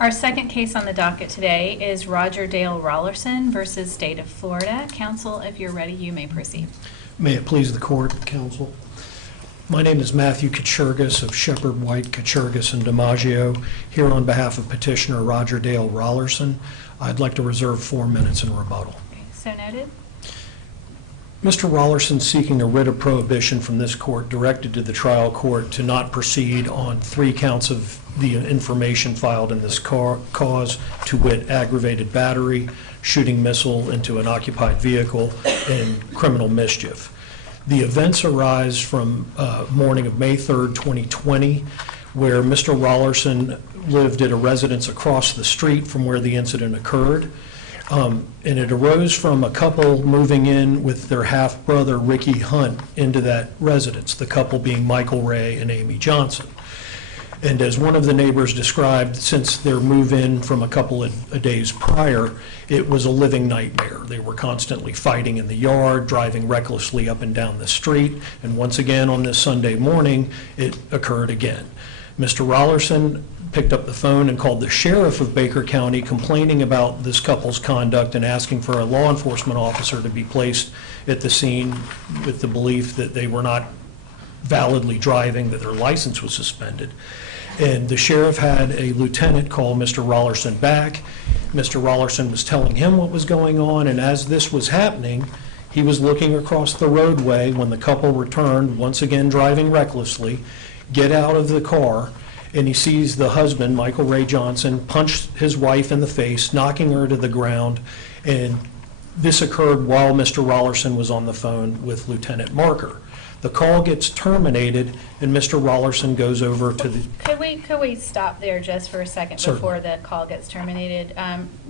Our second case on the docket today is Roger Dale Rollerson versus State of Florida. Counsel, if you're ready, you may proceed. May it please the court, counsel. My name is Matthew Kaczurgas of Shepherd White, Kaczurgas, and DiMaggio, here on behalf of petitioner Roger Dale Rollerson. I'd like to reserve 4 minutes in rebuttal. Okay, so noted. Mr. Rollerson seeking a writ of prohibition from this court directed to the trial court to not proceed on 3 counts of the information filed in this cause, to wit, aggravated battery, shooting missile into an occupied vehicle, and criminal mischief. The events arise from morning of May 3rd, 2020, where Mr. Rollerson lived at a residence across the street from where the incident occurred. And it arose from a couple moving in with their half-brother, Ricky Hunt, into that residence, the couple being Michael Ray and Amy Johnson. And as one of the neighbors described, since their move-in from a couple of days prior, it was a living nightmare. They were constantly fighting in the yard, driving recklessly up and down the street, and once again on this Sunday morning, it occurred again. Mr. Rollerson picked up the phone and called the sheriff of Baker County complaining about this couple's conduct and asking for a law enforcement officer to be placed at the scene with the belief that they were not validly driving, that their license was suspended. And the sheriff had a lieutenant call Mr. Rollerson back. Mr. Rollerson was telling him what was going on, and as this was happening, he was looking across the roadway when the couple returned, once again driving recklessly, get out of the car, and he sees the husband, Michael Ray Johnson, punch his wife in the face, knocking her to the ground, and this occurred while Mr. Rollerson was on the phone with Lieutenant Marker. The call gets terminated, and Mr. Rollerson goes over to the... Could we stop there just for a second Certainly. before the call gets terminated?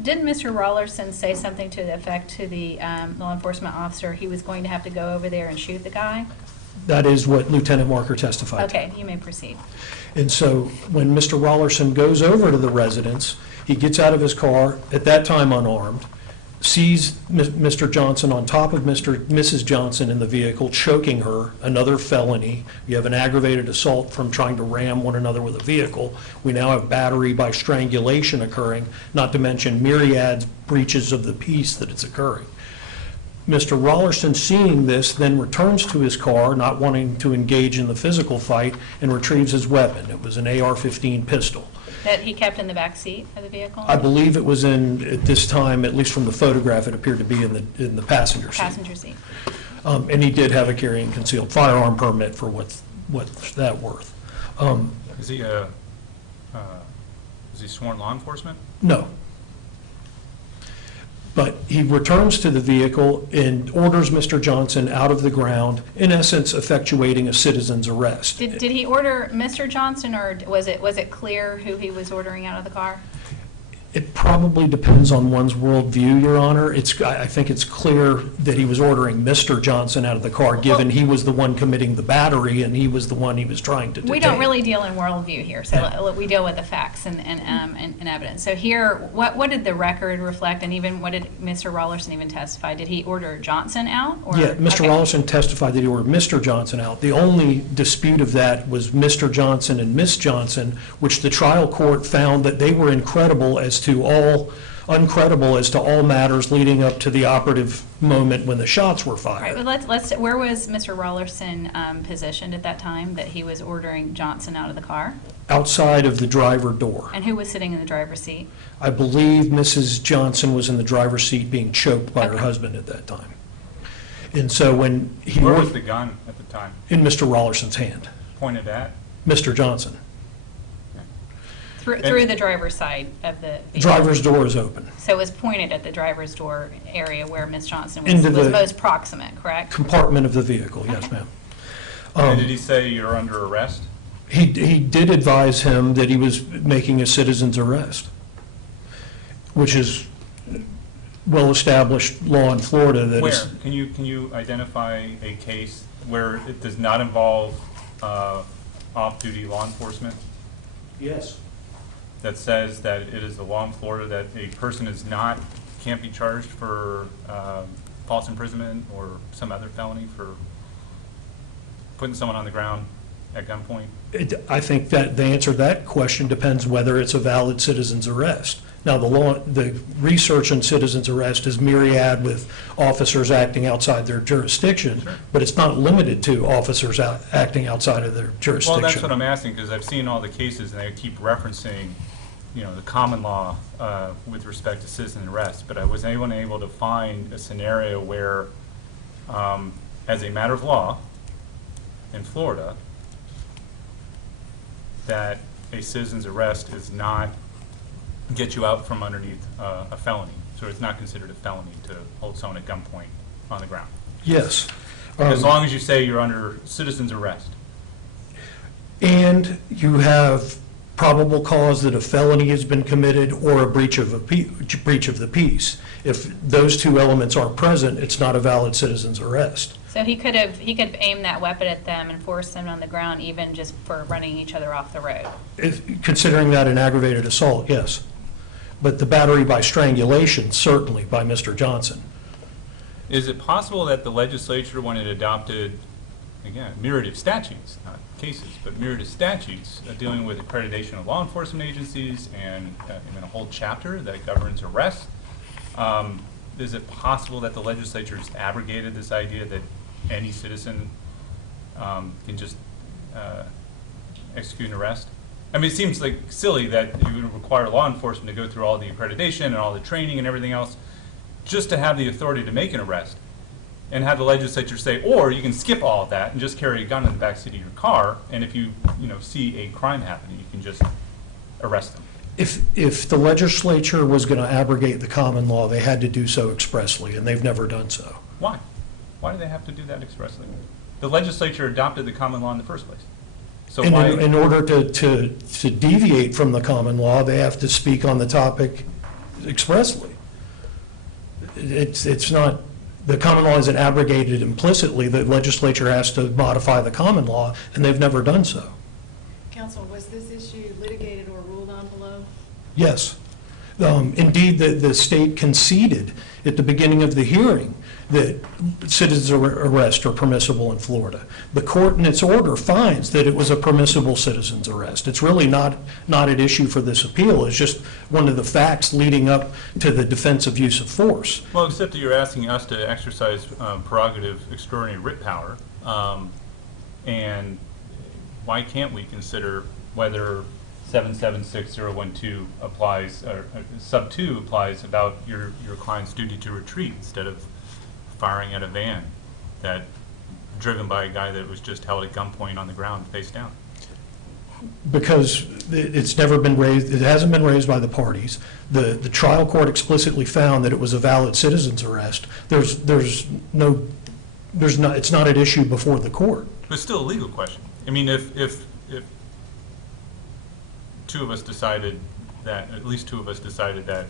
Didn't Mr. Rollerson say something to the effect to the law enforcement officer he was going to have to go over there and shoot the guy? That is what Lieutenant Marker testified to. Okay, you may proceed. And so when Mr. Rollerson goes over to the residence, he gets out of his car, at that time unarmed, sees Mr. Johnson on top of Mrs. Johnson in the vehicle, choking her, another felony. You have an aggravated assault from trying to ram one another with a vehicle. We now have battery by strangulation occurring, not to mention myriad breaches of the peace that it's occurring. Mr. Rollerson, seeing this, then returns to his car, not wanting to engage in the physical fight, and retrieves his weapon. It was an AR-15 pistol. That he kept in the back seat of the vehicle? I believe it was in, at this time, at least from the photograph, it appeared to be in the passenger seat. Passenger seat. And he did have a carrying concealed firearm permit for what's that worth. Is he sworn law enforcement? No. But he returns to the vehicle and orders Mr. Johnson out of the ground, in essence effectuating a citizen's arrest. Did he order Mr. Johnson, or was it clear who he was ordering out of the car? It probably depends on one's worldview, Your Honor. I think it's clear that he was ordering Mr. Johnson out of the car, given he was the one committing the battery and he was the one he was trying to detain. We don't really deal in worldview here, so we deal with the facts and evidence. So here, what did the record reflect, and even what did Mr. Rollerson even testify? Did he order Johnson out? Or? Yeah, Mr. Okay. Rollerson testified that he ordered Mr. Johnson out. The only dispute of that was Mr. Johnson and Miss Johnson, which the trial court found that they were uncredible as to all matters leading up to the operative moment when the shots were All right, fired. but where was Mr. Rollerson positioned at that time that he was ordering Johnson out of the car? Outside of the driver door. And who was sitting in the driver's seat? I believe Mrs. Johnson was in the driver's seat being choked by her Okay. husband at that time. And so when he Where was the gun at the time? in Mr. Rollerson's hand, Pointed at? Mr. Johnson. Through the driver's side of the vehicle. Driver's door is open. So it was pointed at the driver's door area where Ms. Johnson Into was the- most proximate, correct? Compartment of the vehicle, yes, ma'am. And did he say you're under arrest? He did advise him that he was making a citizen's arrest, which is well-established law in Florida that Where? is... Can you identify a case where it does not involve off-duty law enforcement Yes. that says that it is the law in Florida that a person can't be charged for false imprisonment or some other felony for putting someone on the ground at gunpoint? I think that the answer to that question depends whether it's a valid citizen's arrest. Now, the research on citizen's arrest is myriad with officers acting outside their jurisdiction, Sure. but it's not limited to officers acting outside of their jurisdiction. Well, that's what I'm asking, because I've seen all the cases, and they keep referencing, you know, the common law with respect to citizen arrest, but I was able to find a scenario where, as a matter of law, in Florida, that a citizen's arrest is not get you out from underneath a felony. So it's not considered a felony to hold someone at gunpoint on the ground. Yes. As long as you say you're under citizen's arrest. And you have probable cause that a felony has been committed or a breach of the peace. If those two elements aren't present, it's not a valid citizen's arrest. So he could aim that weapon at them and force them on the ground, even just for running each other off the road. Considering that an aggravated assault, yes. But the battery by strangulation, certainly, by Mr. Johnson. Is it possible that the legislature, when it adopted, again, myriad of statutes, not cases, but myriad of statutes dealing with accreditation of law enforcement agencies and even a whole chapter that governs arrest, is it possible that the legislature has abrogated this idea that any citizen can just execute an arrest? I mean, it seems like silly that you would require law enforcement to go through all the accreditation and all the training and everything else just to have the authority to make an arrest, and have the legislature say, or you can skip all of that and just carry a gun in the backseat of your car, and if you see a crime happening, you can just arrest them. If the legislature was going to abrogate the common law, they had to do so expressly, and they've never done so. Why? Why do they have to do that expressly? The legislature adopted the common law in the first place. So And why? in order to deviate from the common law, they have to speak on the topic expressly. It's not, the common law isn't abrogated implicitly. The legislature has to modify the common law, and they've never done so. Counsel, was this issue litigated or ruled on below? Yes. Indeed, the state conceded at the beginning of the hearing that citizen's arrests are permissible in Florida. The court in its order finds that it was a permissible citizen's arrest. It's really not an issue for this appeal. It's just one of the facts leading up to the defensive use of force. Well, except that you're asking us to exercise prerogative extraordinary writ power, and why can't we consider whether 776012 applies, or sub 2 applies about your client's duty to retreat instead of firing at a van that driven by a guy that was just held at gunpoint on the ground face down? Because it's never been raised, it hasn't been raised by the parties. The trial court explicitly found that it was a valid citizen's arrest. It's not an issue before the court. But it's still a legal question. I mean, if two of us decided that, at least two of us decided that,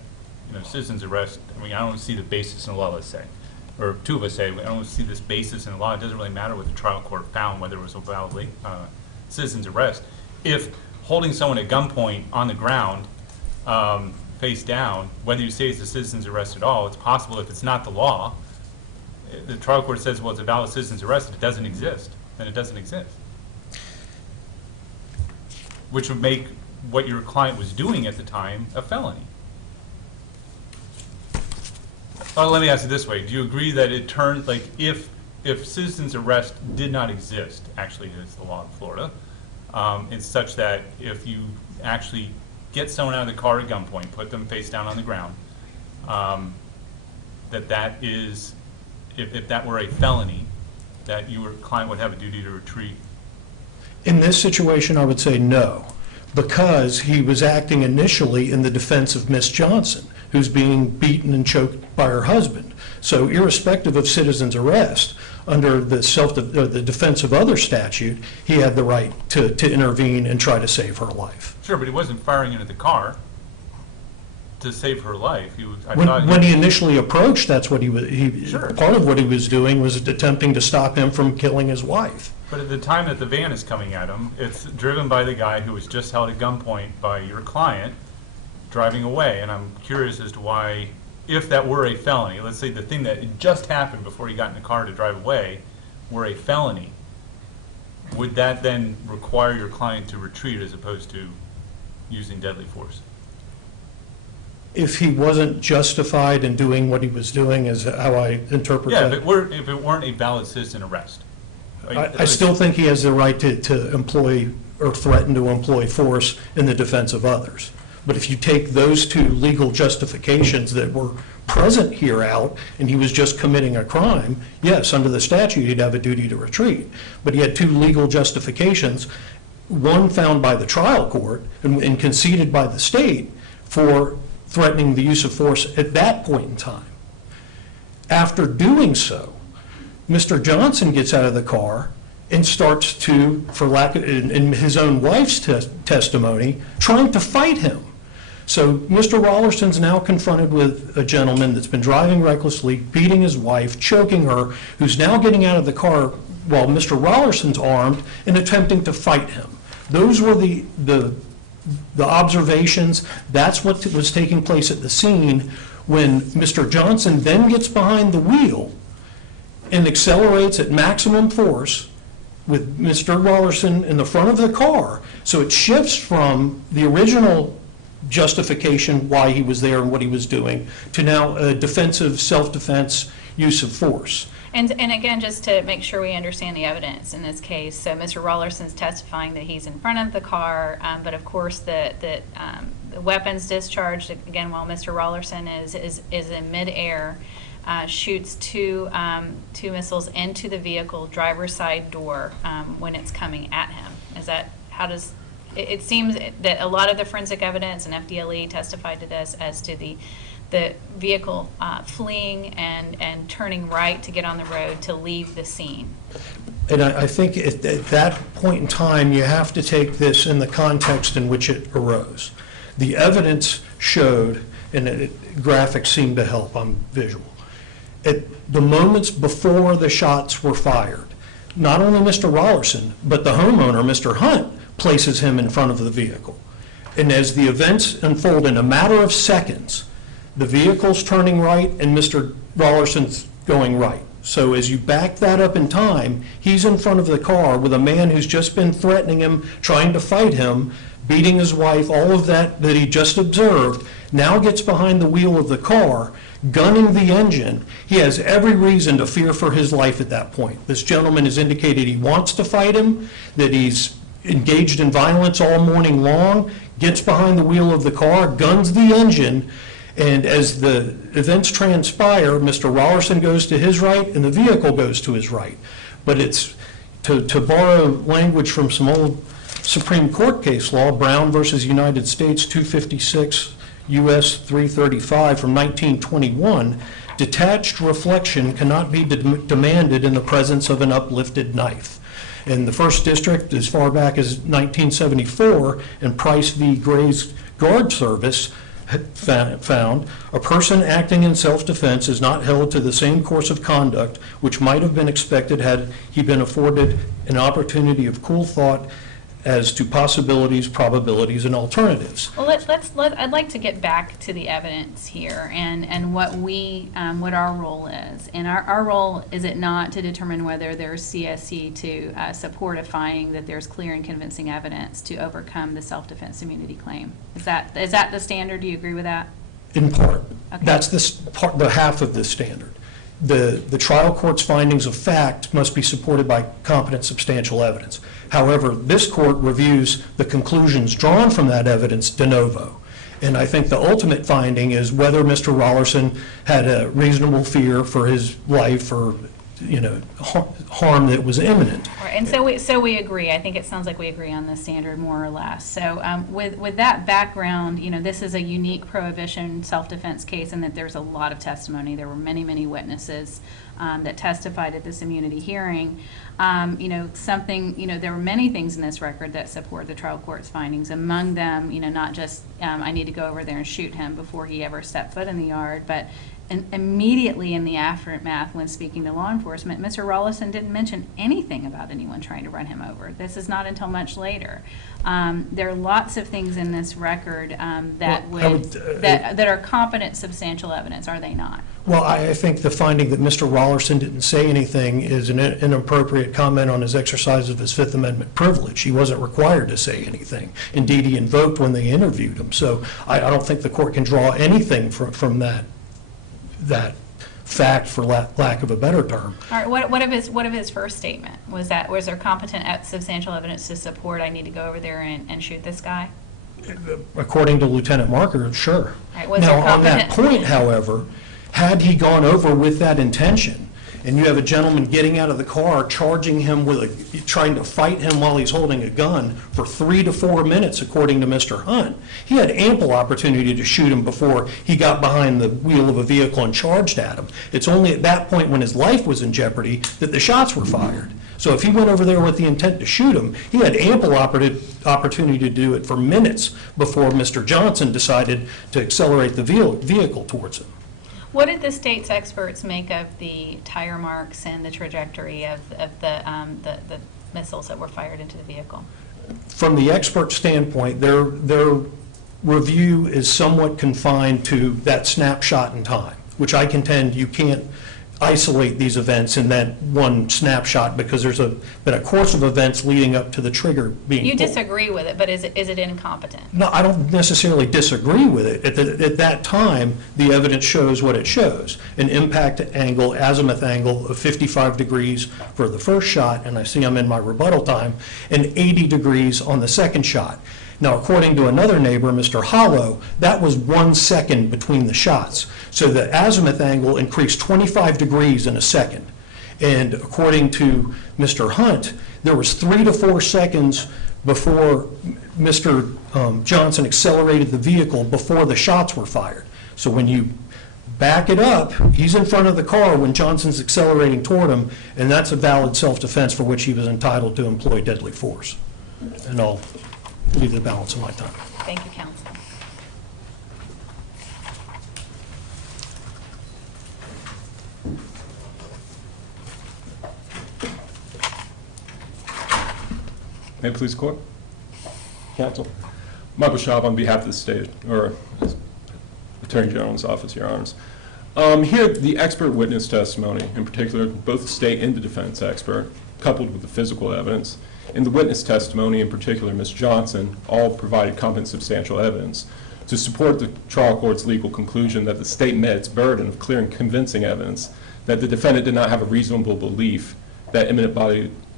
citizen's arrest, I mean, I don't see the basis in the law, let's say. Or two of us say, I don't see this basis in the law. It doesn't really matter what the trial court found, whether it was a valid citizen's arrest. If holding someone at gunpoint on the ground, face down, whether you say it's a citizen's arrest at all, it's possible if it's not the law, the trial court says, well, it's a valid citizen's arrest, if it doesn't exist, then it doesn't exist. Which would make what your client was doing at the time a felony. Let me ask it this way. Do you agree that it turns, like, if citizen's arrest did not exist, actually it is the law in Florida, it's such that if you actually get someone out of the car at gunpoint, put them face down on the ground, that is, if that were a felony, that your client would have a duty to retreat? In this situation, I would say no, because he was acting initially in the defense of Miss Johnson, who's being beaten and choked by her husband. So irrespective of citizen's arrest, under the defense of other statute, he had the right to intervene and try to save her life. Sure, but he wasn't firing into the car to save her life. When he initially approached, that's what he was. Sure. Part of what he was doing was attempting to stop him from killing his wife. But at the time that the van is coming at him, it's driven by the guy who was just held at gunpoint by your client driving away. And I'm curious as to why, if that were a felony, let's say the thing that just happened before he got in the car to drive away were a felony, would that then require your client to retreat as opposed to using deadly force? If he wasn't justified in doing what he was doing, is how I interpret Yeah, that. if it weren't a valid citizen arrest. I still think he has the right to employ or threaten to employ force in the defense of others. But if you take those two legal justifications that were present here out, and he was just committing a crime, yes, under the statute, he'd have a duty to retreat. But he had two legal justifications, one found by the trial court and conceded by the state for threatening the use of force at that point in time. After doing so, Mr. Johnson gets out of the car and starts to, in his own wife's testimony, trying to fight him. So Mr. Rollerson's now confronted with a gentleman that's been driving recklessly, beating his wife, choking her, who's now getting out of the car while Mr. Rollerson's armed and attempting to fight him. Those were the observations. That's what was taking place at the scene when Mr. Johnson then gets behind the wheel and accelerates at maximum force with Mr. Rollerson in the front of the car. So it shifts from the original justification why he was there and what he was doing to now a defensive, self-defense use of force. And again, just to make sure we understand the evidence in this case, so Mr. Rollerson's testifying that he's in front of the car, but of course the weapons discharged, again, while Mr. Rollerson is in midair, shoots two missiles into the vehicle driver's side door when it's coming at him. Is that, how does, it seems that a lot of the forensic evidence and FDLE testified to this as to the vehicle fleeing and turning right to get on the road to leave the scene. And I think at that point in time, you have to take this in the context in which it arose. The evidence showed, and graphics seem to help, I'm visual, at the moments before the shots were fired, not only Mr. Rollerson, but the homeowner, Mr. Hunt, places him in front of the vehicle. And as the events unfold in a matter of seconds, the vehicle's turning right and Mr. Rollerson's going right. So as you back that up in time, he's in front of the car with a man who's just been threatening him, trying to fight him, beating his wife, all of that he just observed, now gets behind the wheel of the car, gunning the engine. He has every reason to fear for his life at that point. This gentleman has indicated he wants to fight him, that he's engaged in violence all morning long, gets behind the wheel of the car, guns the engine, and as the events transpire, Mr. Rollerson goes to his right and the vehicle goes to his right. But it's, to borrow language from some old Supreme Court case law, Brown versus United States 256 U.S. 335 from 1921, detached reflection cannot be demanded in the presence of an uplifted knife. In the First District, as far back as 1974, in Price v. Gray's Guard Service, found a person acting in self-defense is not held to the same course of conduct which might have been expected had he been afforded an opportunity of cool thought as to possibilities, probabilities, and alternatives. Well, I'd like to get back to the evidence here and what what our role is. And our role, is it not to determine whether there's CSE to support a finding that there's clear and convincing evidence to overcome the self-defense immunity claim? Is that the standard? Do you agree with that? In part. Okay. That's the half of the standard. The trial court's findings of fact must be supported by competent substantial evidence. However, this court reviews the conclusions drawn from that evidence de novo. And I think the ultimate finding is whether Mr. Rollerson had a reasonable fear for his life or, harm that was imminent. Right, and so we agree. I think it sounds like we agree on the standard more or less. So with that background, this is a unique prohibition self-defense case, and that there's a lot of testimony. There were many, many witnesses that testified at this immunity hearing. There were many things in this record that support the trial court's findings. Among them, not just I need to go over there and shoot him before he ever stepped foot in the yard, but immediately in the aftermath when speaking to law enforcement, Mr. Rollerson didn't mention anything about anyone trying to run him over. This is not until much later. There are lots of things in this record that Well, I would, that are competent, substantial evidence, are they not? Well, I think the finding that Mr. Rollerson didn't say anything is an inappropriate comment on his exercise of his Fifth Amendment privilege. He wasn't required to say anything. Indeed, he invoked when they interviewed him. So I don't think the court can draw anything from that fact, for lack of a better term. All right, what of his first statement? Was there competent, substantial evidence to support I need to go over there and shoot this guy? According to Lieutenant Marker, sure. Right, was Now, there on that competent- point, however, had he gone over with that intention, and you have a gentleman getting out of the car, charging him trying to fight him while he's holding a gun for 3 to 4 minutes, according to Mr. Hunt, he had ample opportunity to shoot him before he got behind the wheel of a vehicle and charged at him. It's only at that point, when his life was in jeopardy, that the shots were fired. So if he went over there with the intent to shoot him, he had ample opportunity to do it for minutes before Mr. Johnson decided to accelerate the vehicle towards him. What did the state's experts make of the tire marks and the trajectory of the missiles that were fired into the vehicle? From the expert standpoint, their review is somewhat confined to that snapshot in time, which I contend you can't isolate these events in that one snapshot, because there's been a course of events leading up to the trigger being You pulled. disagree with it, but is it incompetent? No, I don't necessarily disagree with it. At that time, the evidence shows what it shows. An impact angle, azimuth angle of 55 degrees for the first shot, and I see I'm in my rebuttal time, and 80 degrees on the second shot. Now, according to another neighbor, Mr. Hollow, that was 1 second between the shots. So the azimuth angle increased 25 degrees in a second. And according to Mr. Hunt, there was 3 to 4 seconds before Mr. Johnson accelerated the vehicle before the shots were fired. So when you back it up, he's in front of the car when Johnson's accelerating toward him, and that's a valid self-defense for which he was entitled to employ deadly force. And I'll leave the balance of my time. Thank you, counsel. May it please the court? Counsel. Michael Schaub on behalf of the state, or Attorney General's office, Your Honors. Here, the expert witness testimony, in particular, both the state and the defense expert, coupled with the physical evidence, and the witness testimony, in particular, Ms. Johnson, all provided competent substantial evidence to support the trial court's legal conclusion that the state met its burden of clear and convincing evidence that the defendant did not have a reasonable belief that imminent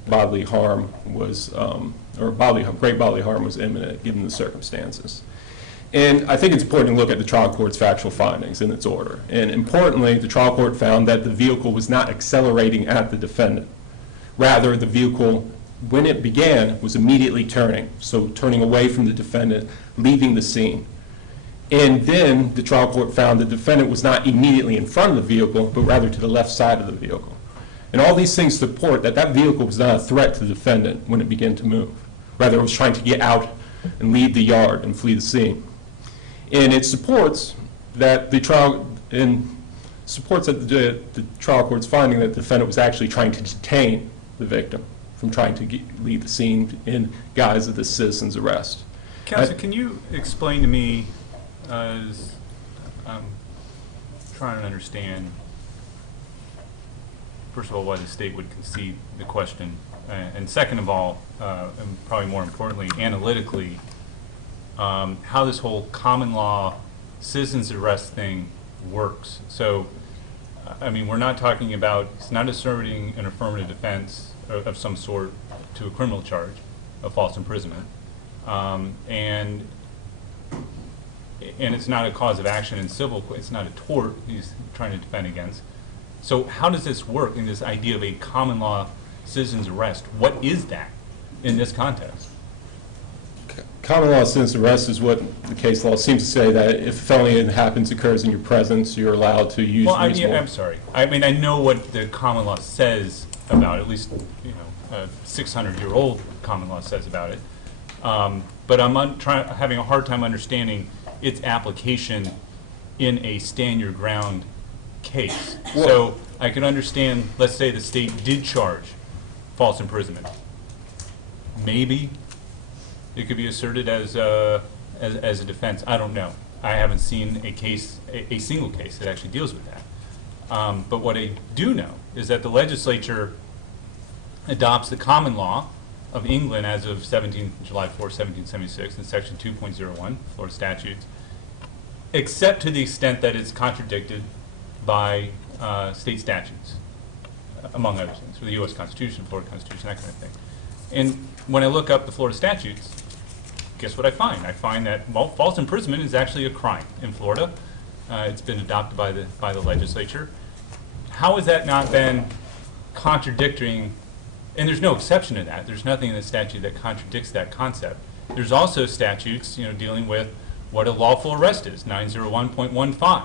bodily harm was, great bodily harm was imminent, given the circumstances. And I think it's important to look at the trial court's factual findings in its order. And importantly, the trial court found that the vehicle was not accelerating at the defendant. Rather, the vehicle, when it began, was immediately turning, so turning away from the defendant, leaving the scene. And then the trial court found the defendant was not immediately in front of the vehicle, but rather to the left side of the vehicle. And all these things support that that vehicle was not a threat to the defendant when it began to move. Rather, it was trying to get out and leave the yard and flee the scene. And it supports that the trial court's finding that the defendant was actually trying to detain the victim from trying to leave the scene in guise of the citizen's arrest. Counsel, can you explain to me, as I'm trying to understand, first of all, why the state would concede the question, and second of all, and probably more importantly, analytically, how this whole common law citizen's arrest thing works. So, I mean, we're not talking about, it's not asserting an affirmative defense of some sort to a criminal charge of false imprisonment. And it's not a cause of action in civil, it's not a tort he's trying to defend against. So how does this work in this idea of a common law citizen's arrest? What is that in this context? Common law citizen's arrest is what the case law seems to say, that if a felony occurs in your presence, you're allowed to use reasonable. I'm sorry. I mean, I know what the common law says about it, at least, you know, a 600-year-old common law says about it. But I'm having a hard time understanding its application in a stand your ground case. Well- So I can understand, let's say the state did charge false imprisonment. Maybe it could be asserted as a defense. I don't know. I haven't seen a case, a single case that actually deals with that. But what I do know is that the legislature adopts the common law of England as of July 4, 1776, in section 2.01, Florida statutes, except to the extent that it's contradicted by state statutes, among other things, for the U.S. Constitution, Florida Constitution, that kind of thing. And when I look up the Florida statutes, guess what I find? I find that, well, false imprisonment is actually a crime in Florida. It's been adopted by the legislature. How has that not been contradicting? And there's no exception to that. There's nothing in the statute that contradicts that concept. There's also statutes, dealing with what a lawful arrest is. 901.15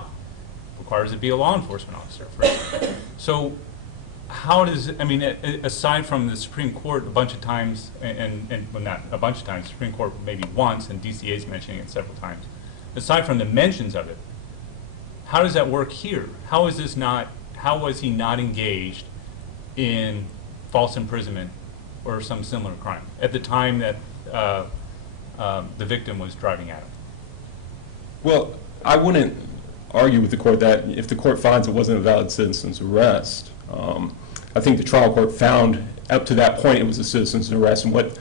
requires it be a law enforcement officer, for example. So how does, aside from the Supreme Court a bunch of times, and well, not a bunch of times, Supreme Court maybe once, and DCA's mentioning it several times, aside from the mentions of it, how does that work here? How was he not engaged in false imprisonment or some similar crime at the time that the victim was driving at him? Well, I wouldn't argue with the court that if the court finds it wasn't a valid citizen's arrest, I think the trial court found up to that point it was a citizen's arrest, and what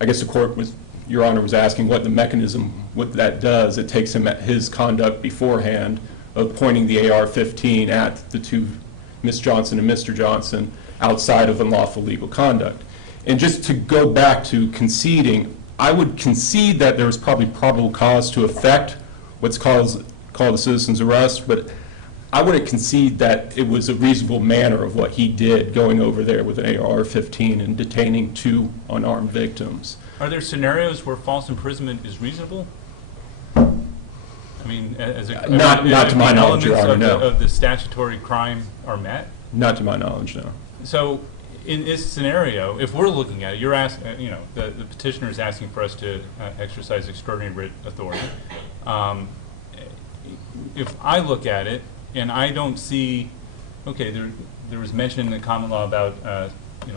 I guess the court was, Your Honor, was asking what the mechanism, what that does. It takes him at his conduct beforehand of pointing the AR-15 at the two, Ms. Johnson and Mr. Johnson, outside of unlawful legal conduct. And just to go back to conceding, I would concede that there was probably probable cause to affect what's called a citizen's arrest, but I wouldn't concede that it was a reasonable manner of what he did, going over there with an AR-15 and detaining two unarmed victims. Are there scenarios where false imprisonment is reasonable? Not to my knowledge, Your Honor, no. Of the statutory crime are met? Not to my knowledge, no. So in this scenario, if we're looking at it, you're asking, the petitioner is asking for us to exercise extraordinary writ authority. If I look at it and I don't see, okay, there was mention in the common law about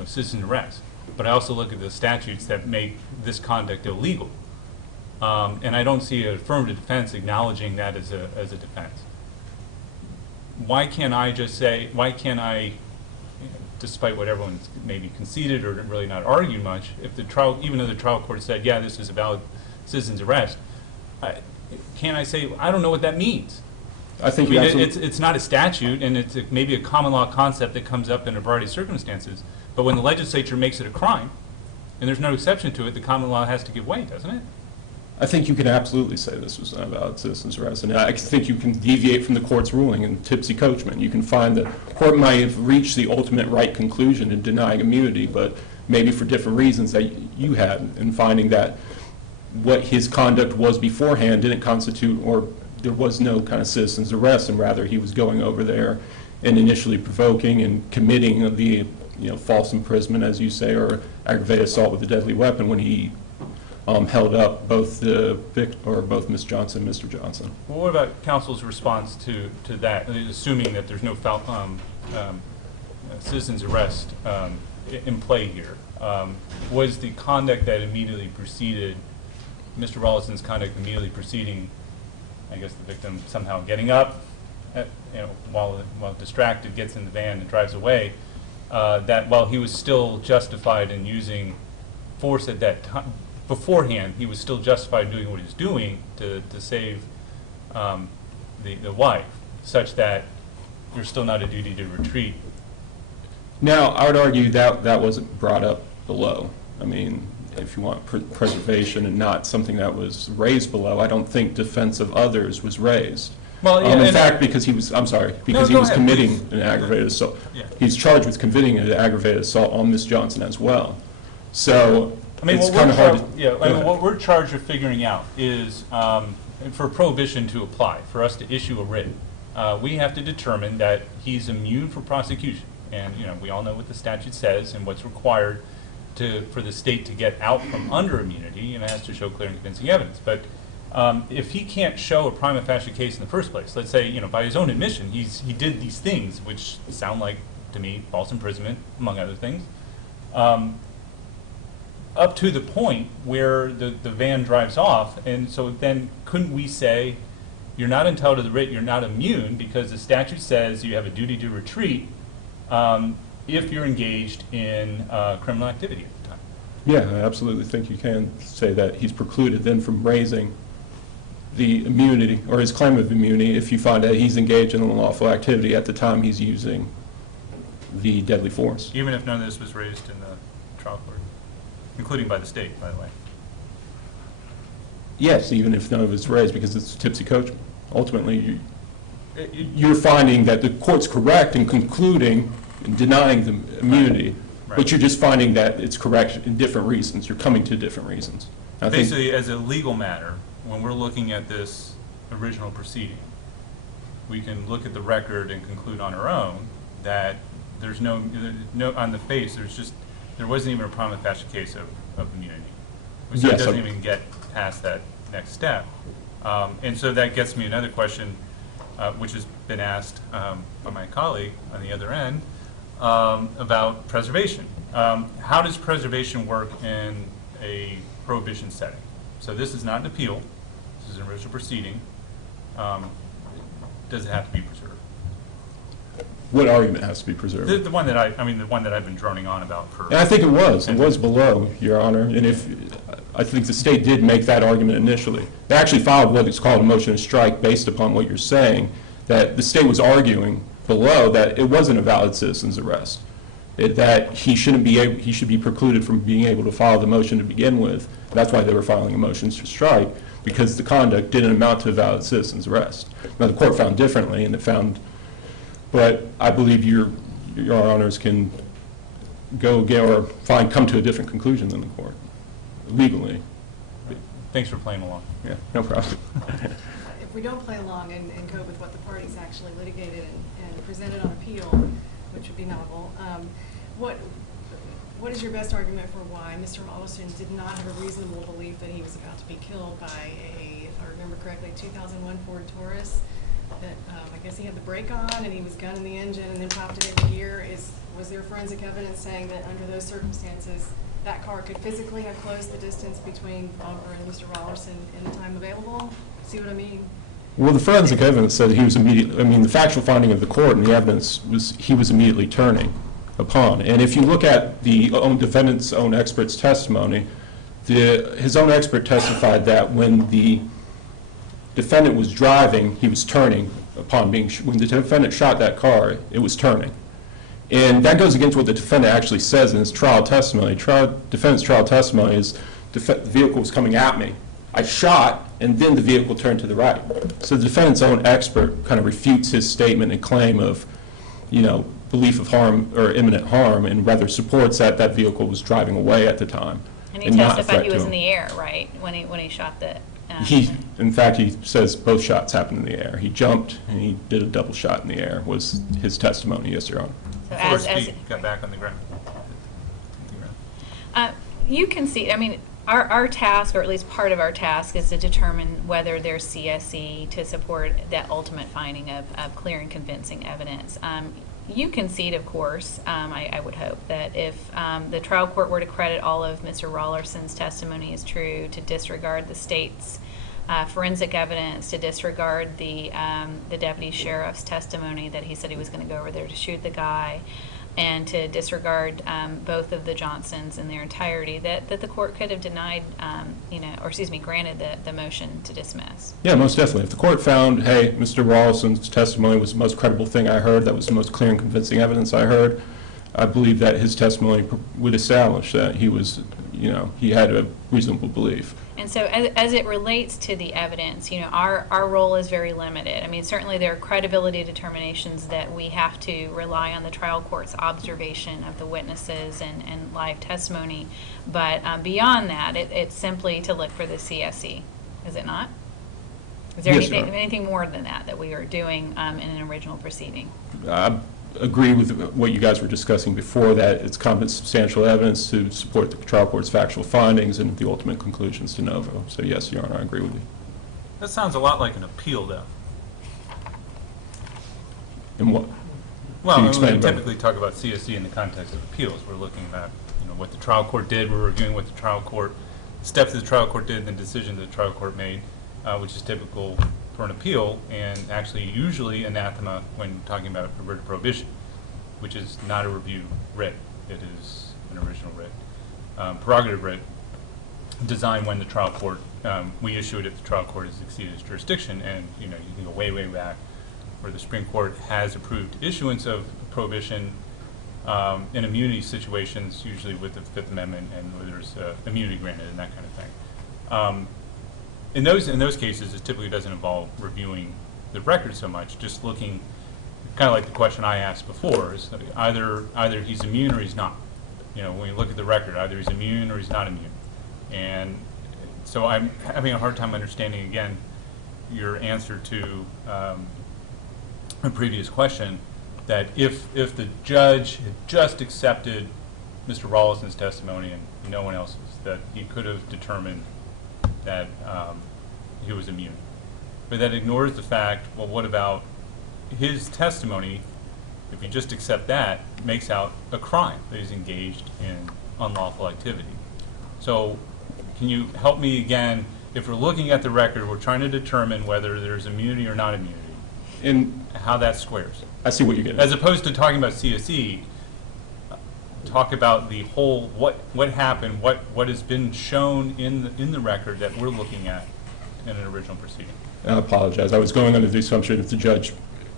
citizen arrest, but I also look at the statutes that make this conduct illegal, and I don't see an affirmative defense acknowledging that as a defense. Why can't I just say, despite what everyone's maybe conceded or really not argued much, if the trial, even though the trial court said, yeah, this is a valid citizen's arrest, can't I say, I don't know what that means? I think you absolutely... It's not a statute, and it's maybe a common law concept that comes up in a variety of circumstances, but when the legislature makes it a crime, and there's no exception to it, the common law has to give way, doesn't it? I think you can absolutely say this was not a valid citizen's arrest, and I think you can deviate from the court's ruling in tipsy coachman. You can find the court might have reached the ultimate right conclusion in denying immunity, but maybe for different reasons that you had in finding that what his conduct was beforehand didn't constitute, or there was no kind of citizen's arrest, and rather he was going over there and initially provoking and committing the false imprisonment, as you say, or aggravated assault with a deadly weapon when he held up both both Ms. Johnson and Mr. Johnson. Well, what about counsel's response to that, assuming that there's no citizen's arrest in play here? Was the conduct that immediately preceded, Mr. Rollison's conduct immediately preceding, I guess, the victim somehow getting up, while distracted, gets in the van and drives away, that while he was still justified in using force at that time, beforehand, he was still justified doing what he was doing to save the wife, such that there's still not a duty to retreat? Now, I would argue that that wasn't brought up below. I mean, if you want preservation and not something that was raised below, I don't think defense of others was raised. Well, yeah, in fact, because he was, he was committing an aggravated assault. Yeah. He's charged with committing an aggravated assault on Ms. Johnson as well. So it's kind of hard to... What we're charged with figuring out is, for prohibition to apply, for us to issue a writ, we have to determine that he's immune for prosecution. And we all know what the statute says and what's required for the state to get out from under immunity, and it has to show clear and convincing evidence. But If he can't show a prima facie case in the first place, let's say, by his own admission, he did these things, which sound like, to me, false imprisonment, among other things, up to the point where the van drives off, and so then couldn't we say, you're not entitled to the writ, you're not immune, because the statute says you have a duty to retreat if you're engaged in criminal activity at the time? Yeah, I absolutely think you can say that he's precluded then from raising the immunity, or his claim of immunity, if you find that he's engaged in unlawful activity at the time he's using the deadly force. Even if none of this was raised in the trial court, including by the state, by the way. Yes, even if none of it's raised, because it's tipsy coaching. Ultimately, you're finding that the court's correct in concluding and denying the immunity, Right. but you're just finding that it's correct in different reasons. You're coming to different reasons. I think- Basically, as a legal matter, when we're looking at this original proceeding, we can look at the record and conclude on our own that there's no on the face, there wasn't even a prima facie case of immunity. So Yes, it doesn't I'm- even get past that next step. And so that gets me another question, which has been asked by my colleague on the other end, about preservation. How does preservation work in a prohibition setting? So this is not an appeal, this is an original proceeding. Does it have to be preserved? What argument has to be preserved? The one that the one that I've been droning on about for. And I think it was below, Your Honor, and I think the state did make that argument initially. They actually filed what is called a motion to strike based upon what you're saying, that the state was arguing below that it wasn't a valid citizen's arrest, that he should be precluded from being able to file the motion to begin with. That's why they were filing a motion to strike, because the conduct didn't amount to a valid citizen's arrest. Now, the court found differently, and it found, but I believe your honors can go get or come to a different conclusion than the court, legally. Thanks for playing along. Yeah, no problem. If we don't play along and go with what the parties actually litigated and presented on appeal, which would be novel, what is your best argument for why Mr. Rollerson did not have a reasonable belief that he was about to be killed by a, if I remember correctly, 2001 Ford Taurus? That I guess he had the brake on and he was gunning the engine and then popped it in gear. Was there forensic evidence saying that under those circumstances that car could physically have closed the distance between Bumper and Mr. Rollerson in the time available? See what I mean? Well, the forensic evidence said he was the factual finding of the court and the evidence was he was immediately turning upon. And if you look at the defendant's own expert's testimony, his own expert testified that when the defendant was driving, he was turning when the defendant shot that car, it was turning. And that goes against what the defendant actually says in his trial testimony. Defendant's trial testimony is the vehicle was coming at me. I shot, and then the vehicle turned to the right. So the defendant's own expert kind of refutes his statement and claim of, belief of harm or imminent harm, and rather supports that that vehicle was driving away at the time. And he not a testified threat he to was him. in the air, right, when he shot the. In fact, he says both shots happened in the air. He jumped and he did a double shot in the air, was his testimony, yes, Your Honor. So Before his as feet got back on the ground. you can see, our task, or at least part of our task, is to determine whether there's CSE to support that ultimate finding of clear and convincing evidence. You concede, of course, I would hope, that if the trial court were to credit all of Mr. Rollerson's testimony as true, to disregard the state's forensic evidence, to disregard the deputy sheriff's testimony that he said he was going to go over there to shoot the guy, and to disregard both of the Johnsons in their entirety, that the court could have denied, granted the motion to dismiss. Yeah, most definitely. If the court found, hey, Mr. Rolson's testimony was the most credible thing I heard, that was the most clear and convincing evidence I heard, I believe that his testimony would establish that he was, he had a reasonable belief. And so as it relates to the evidence, our role is very limited. Certainly there are credibility determinations that we have to rely on the trial court's observation of the witnesses and live testimony. But beyond that, it's simply to look for the CSE, is it not? Is there Yes, Your Honor. anything more than that we are doing in an original proceeding? I agree with what you guys were discussing before, that it's competent substantial evidence to support the trial court's factual findings and the ultimate conclusions de novo. So yes, Your Honor, I agree with you. That sounds a lot like an appeal, though. And what? Well, Can you we explain about it? typically talk about CSE in the context of appeals. We're looking at, what the trial court did, we're reviewing what the trial court, steps the trial court did, and the decision that the trial court made, which is typical for an appeal, and actually usually anathema when talking about a writ of prohibition, which is not a review writ. It is an original writ. Prerogative writ, designed when the trial court, we issue it if the trial court has exceeded its jurisdiction, and, you can go way, way back, where the Supreme Court has approved issuance of prohibition in immunity situations, usually with the Fifth Amendment and where there's immunity granted and that kind of thing. In those cases, it typically doesn't involve reviewing the record so much, just looking, kind of like the question I asked before, is either he's immune or he's not. When you look at the record, either he's immune or he's not immune. And so I'm having a hard time understanding, again, your answer to a previous question, that if the judge had just accepted Mr. Rawlinson's testimony and no one else's, that he could have determined that he was immune. But that ignores the fact, well, what about his testimony, if you just accept that, makes out a crime, that he's engaged in unlawful activity. So can you help me again, if we're looking at the record, we're trying to determine whether there's immunity or not immunity, And how that squares. I see what you're getting at. As opposed to talking about CSE, talk about the whole, what happened, what has been shown in the record that we're looking at in an original proceeding. I apologize. I was going under the assumption if the judge,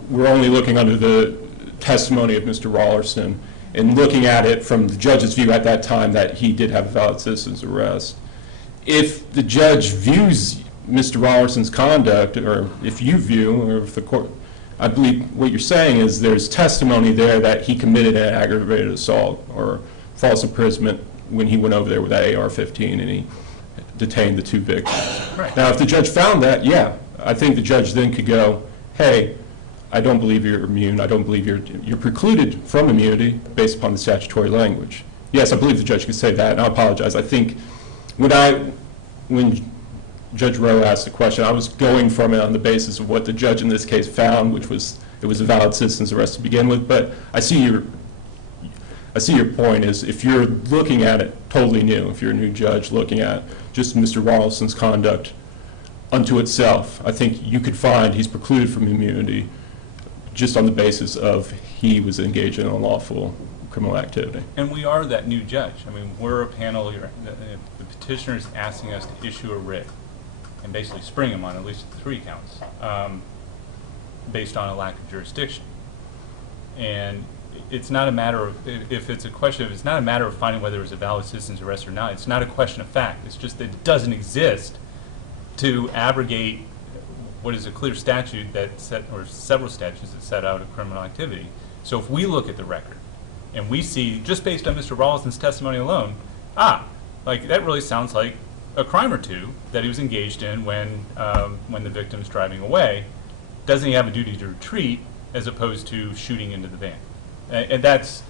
we're only looking under the testimony of Mr. Rawlinson and looking at it from the judge's view at that time that he did have a valid citizen's arrest. If the judge views Mr. Rawlinson's conduct, or if you view, or if the court, I believe what you're saying is there's testimony there that he committed an aggravated assault or false imprisonment when he went over there with that AR-15 and he detained the two victims. Right. Now, if the judge found that, yeah, I think the judge then could go, hey, I don't believe you're immune. I don't believe you're precluded from immunity based upon the statutory language. Yes, I believe the judge could say that, and I apologize. I think when Judge Rowe asked the question, I was going from it on the basis of what the judge in this case found, which was it was a valid citizen's arrest to begin with. But I see your point is if you're looking at it totally new, if you're a new judge looking at just Mr. Rawlinson's conduct unto itself, I think you could find he's precluded from immunity just on the basis of he was engaged in unlawful criminal activity. And we are that new judge. I mean, we're a panel, the petitioner is asking us to issue a writ and basically spring him on at least 3 counts based on a lack of jurisdiction. And it's not a matter of, if it's a question of, it's not a matter of finding whether it was a valid citizen's arrest or not. It's not a question of fact. It's just that it doesn't exist to abrogate what is a clear statute that set, or several statutes that set out a criminal activity. So if we look at the record and we see, just based on Mr. Rawlinson's testimony alone, like that really sounds like a crime or two that he was engaged in when the victim's driving away. Doesn't he have a duty to retreat as opposed to shooting into the van? And that's,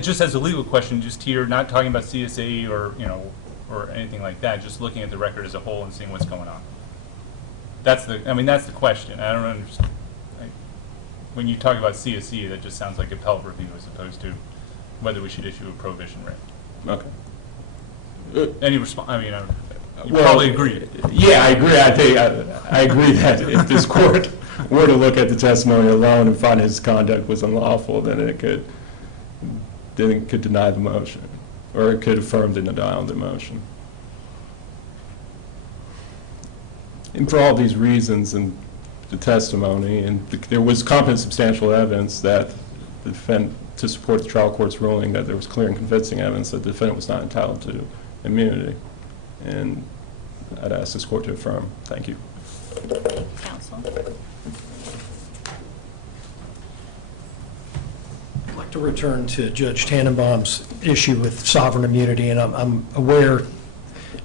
just as a legal question, just here, not talking about CSE or anything like that, just looking at the record as a whole and seeing what's going on. That's the question. I don't understand. When you talk about CSE, that just sounds like appellate review as opposed to whether we should issue a prohibition writ. Okay. Any response? I mean, you probably agree. Yeah, I agree. I agree that if this court were to look at the testimony alone and find his conduct was unlawful, then it could deny the motion, or it could affirm the denial of the motion. And for all these reasons and the testimony, and there was competent substantial evidence that the defendant, to support the trial court's ruling that there was clear and convincing evidence that the defendant was not entitled to immunity. And I'd ask this court to affirm. Thank you. Counsel? I'd like to return to Judge Tannenbaum's issue with sovereign immunity, and I'm aware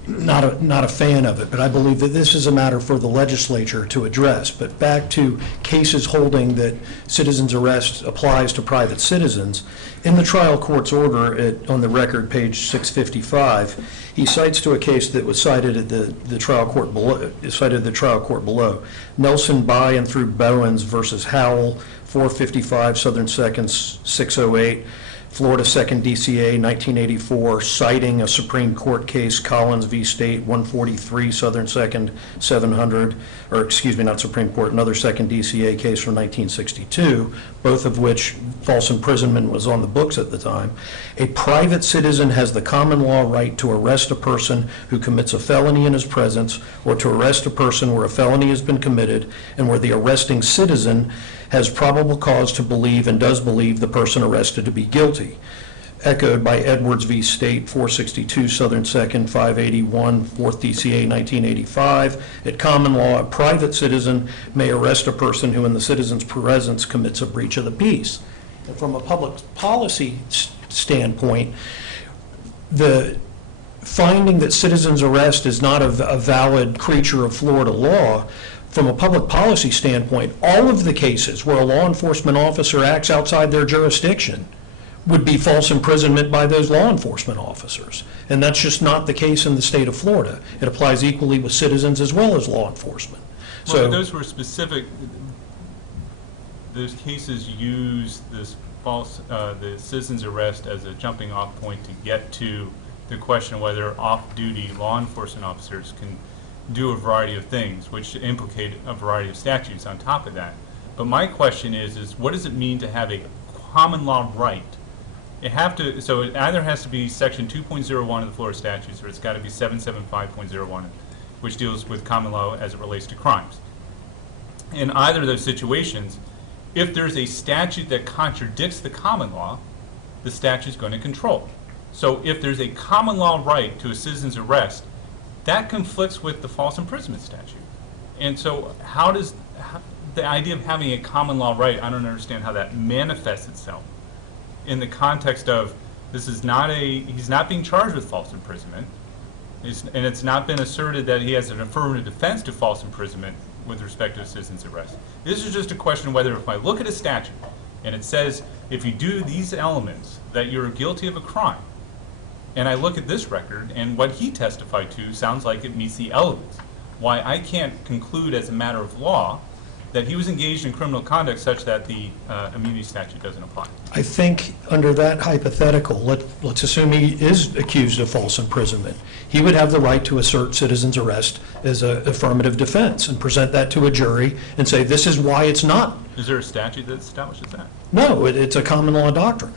not a fan of it, but I believe that this is a matter for the legislature to address. But back to cases holding that citizens' arrest applies to private citizens, in the trial court's order on the record, page 655, he cites to a case that was cited at the trial court below, Nelson by and through Bowens versus Howell, 455 Southern 2nd 608, Florida 2nd DCA 1984, citing a Supreme Court case, Collins v. State 143 Southern 2nd 700, or excuse me, not Supreme Court, another 2nd DCA case from 1962, both of which false imprisonment was on the books at the time. A private citizen has the common law right to arrest a person who commits a felony in his presence, or to arrest a person where a felony has been committed and where the arresting citizen has probable cause to believe and does believe the person arrested to be guilty. Echoed by Edwards v. State, 462 Southern 2nd, 581, 4th DCA, 1985. At common law, a private citizen may arrest a person who in the citizen's presence commits a breach of the peace. And from a public policy standpoint, the finding that citizens' arrest is not a valid creature of Florida law, from a public policy standpoint, all of the cases where a law enforcement officer acts outside their jurisdiction would be false imprisonment by those law enforcement officers. And that's just not the case in the state of Florida. It applies equally with citizens as well as law enforcement. Well, those were specific, those cases use this the citizen's arrest as a jumping off point to get to the question of whether off-duty law enforcement officers can do a variety of things, which implicate a variety of statutes on top of that. But my question is what does it mean to have a common law right? So it either has to be section 2.01 of the Florida statutes, or it's got to be 775.01, which deals with common law as it relates to crimes. In either of those situations, if there's a statute that contradicts the common law, the statute's going to control. So if there's a common law right to a citizen's arrest, that conflicts with the false imprisonment statute. And so the idea of having a common law right, I don't understand how that manifests itself in the context of he's not being charged with false imprisonment, and it's not been asserted that he has an affirmative defense to false imprisonment with respect to a citizen's arrest. This is just a question of whether if I look at a statute and it says if you do these elements that you're guilty of a crime, and I look at this record, and what he testified to sounds like it meets the elements. Why I can't conclude as a matter of law that he was engaged in criminal conduct such that the immunity statute doesn't apply. I think under that hypothetical, let's assume he is accused of false imprisonment. He would have the right to assert citizen's arrest as an affirmative defense and present that to a jury and say, this is why it's not. Is there a statute that establishes that? No, it's a common law doctrine.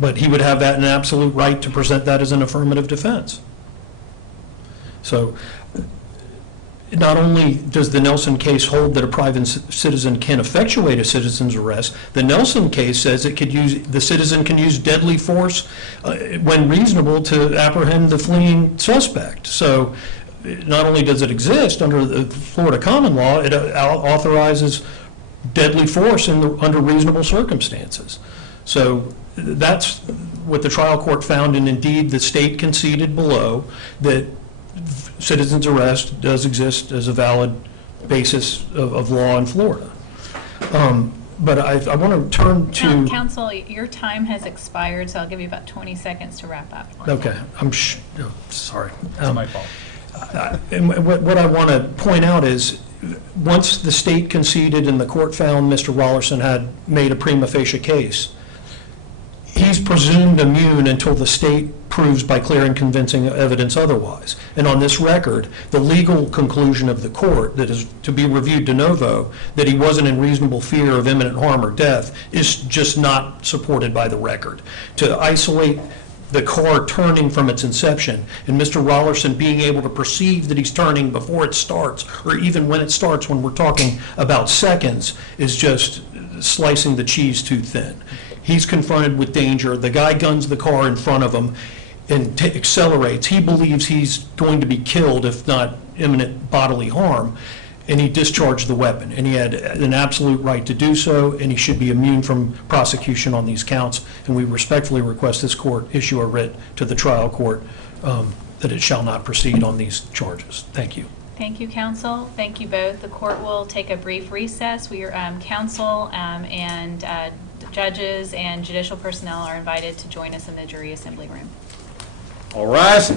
But he would have that an absolute right to present that as an affirmative defense. So not only does the Nelson case hold that a private citizen can effectuate a citizen's arrest, the Nelson case says the citizen can use deadly force when reasonable to apprehend the fleeing suspect. So not only does it exist under the Florida common law, it authorizes deadly force under reasonable circumstances. So that's what the trial court found, and indeed the state conceded below that citizen's arrest does exist as a valid basis of law in Florida. But I want to turn to... Counsel, your time has expired, so I'll give you about 20 seconds to wrap up. Okay, sorry. It's my fault. And what I want to point out is, once the state conceded and the court found Mr. Rollerson had made a prima facie case, he's presumed immune until the state proves by clear and convincing evidence otherwise. And on this record, the legal conclusion of the court that is to be reviewed de novo, that he wasn't in reasonable fear of imminent harm or death, is just not supported by the record. To isolate the car turning from its inception and Mr. Rollerson being able to perceive that he's turning before it starts, or even when it starts, when we're talking about seconds, is just slicing the cheese too thin. He's confronted with danger. The guy guns the car in front of him and accelerates. He believes he's going to be killed, if not imminent bodily harm, and he discharged the weapon. And he had an absolute right to do so, and he should be immune from prosecution on these counts. And we respectfully request this court issue a writ to the trial court that it shall not proceed on these charges. Thank you. Thank you, counsel. Thank you both. The court will take a brief recess. We are, counsel and judges and judicial personnel are invited to join us in the jury assembly room. All rise.